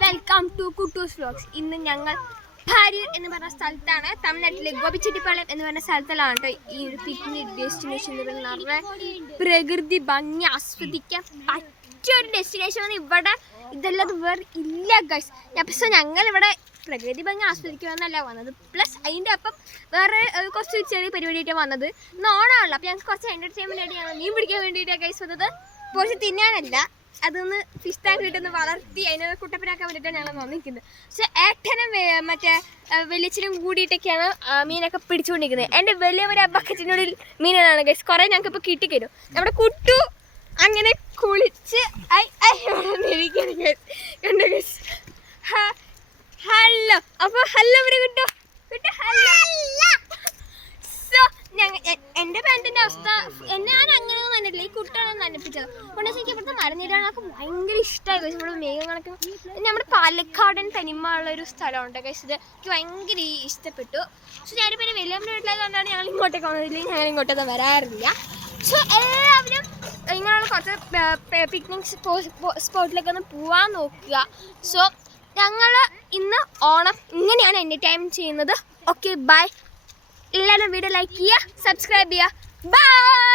Welcome to കുട്ടൂസ് vlogs. ഇന്ന് ഞങ്ങൾ ഭാരൂർ എന്ന് പറഞ്ഞ സ്ഥലത്താണ്, തമിഴ്നാട്ടിലെ ഗോപിച്ചെട്ടിപ്പാളയം എന്ന് പറഞ്ഞ സ്ഥലത്തിലാണ് കേട്ടോ ഈ ഒരു പിക്നിക് ഡെസ്റ്റിനേഷൻ. നിറയെ പ്രകൃതി ഭംഗി ആസ്വദിക്കാൻ പറ്റിയ ഒരു ഡെസ്റ്റിനേഷൻ ആണ് ഇവിടെ. ഇതല്ലാതെ വേറെ ഇല്ല ഗൈസ്. അപ്പോൾ ഞങ്ങളിവിടെ പ്രകൃതി ഭംഗി ആസ്വദിക്കുമെന്നല്ല വന്നത്, പ്ലസ് അതിൻ്റെ അപ്പം വേറെ കുറച്ച് ചെറിയ പരിപാടിയായിട്ടാണ് വന്നത്. ഇന്ന് ഓണമാണല്ലോ, അപ്പോൾ ഞങ്ങൾക്ക് കുറച്ച് എൻ്റർടൈൻമെൻ്റ് ആയിട്ട് ഞങ്ങൾ മീൻ പിടിക്കാൻ വേണ്ടിയിട്ടാണ് ഗൈസ് വന്നത്. കുറച്ച് തിന്നാനല്ല, അതൊന്ന് ഫിഷ് ടാങ്കിലിട്ടൊന്ന് വളർത്തി അതിനെ കുട്ടപ്പനാക്കാൻ വേണ്ടിയിട്ടാണ് ഞങ്ങൾ വന്നിരിക്കുന്നത്. പക്ഷേ ഏട്ടനും മറ്റേ വെളിച്ചിലും കൂടിയിട്ടൊക്കെയാണ് മീനൊക്കെ പിടിച്ചുകൊണ്ടിരിക്കുന്നത്. എൻ്റെ വലിയവരെ ബക്കറ്റിനുള്ളിൽ മീനാണ് ഗൈസ്. കുറേ ഞങ്ങൾക്ക് ഇപ്പോൾ കിട്ടിക്കരും. നമ്മുടെ കുട്ടു അങ്ങനെ കുളിച്ച് ഇരിക്കുകയാണ് ഗൈസ്. കണ്ടോ ഗൈസ്? ഹലോ. അപ്പോൾ ഹലോ ഇവിടെ കിട്ടോ ഹലോ. സോ എൻ്റെ പാൻറ്റിൻ്റെ അവസ്ഥ ഞാൻ അങ്ങനെയൊന്നും നന്നിട്ടില്ല, ഈ കുട്ടികളൊന്നും നനപ്പിച്ചത് കൊണ്ട് എനിക്ക് ഇവിടുത്തെ മരനീരാളൊക്കെ ഭയങ്കര ഇഷ്ടമായി. കഴിച്ച് ഇവിടെ മേഘങ്ങളൊക്കെ നമ്മുടെ പാലക്കാടൻ തനിമ ഉള്ളൊരു സ്ഥലമുണ്ട് കഴിച്ച്. ഇത് എനിക്ക് ഭയങ്കര ഇഷ്ടപ്പെട്ടു. പക്ഷെ ഞാനിപ്പോൾ എൻ്റെ വലിയമ്മയുടെ വീട്ടിലായതുകൊണ്ടാണ് ഞങ്ങൾ ഇങ്ങോട്ടേക്ക് വന്നതില്ലെങ്കിൽ ഞങ്ങൾ ഇങ്ങോട്ടൊന്നും വരാറില്ല. സോ എല്ലാവരും ഇങ്ങനെയുള്ള കുറച്ച് പിക്നിക് സ്പോട്ടിലേക്ക് ഒന്ന് പോകാൻ നോക്കുക. സോ ഞങ്ങൾ ഇന്ന് ഓണം ഇങ്ങനെയാണ് എൻ്റർടൈൻ ചെയ്യുന്നത്. Okay bye. എല്ലാവരും വീഡിയോ ലൈക്ക് ചെയ്യുക, സബ്സ്ക്രൈബ് ചെയ്യുക. ബൈ.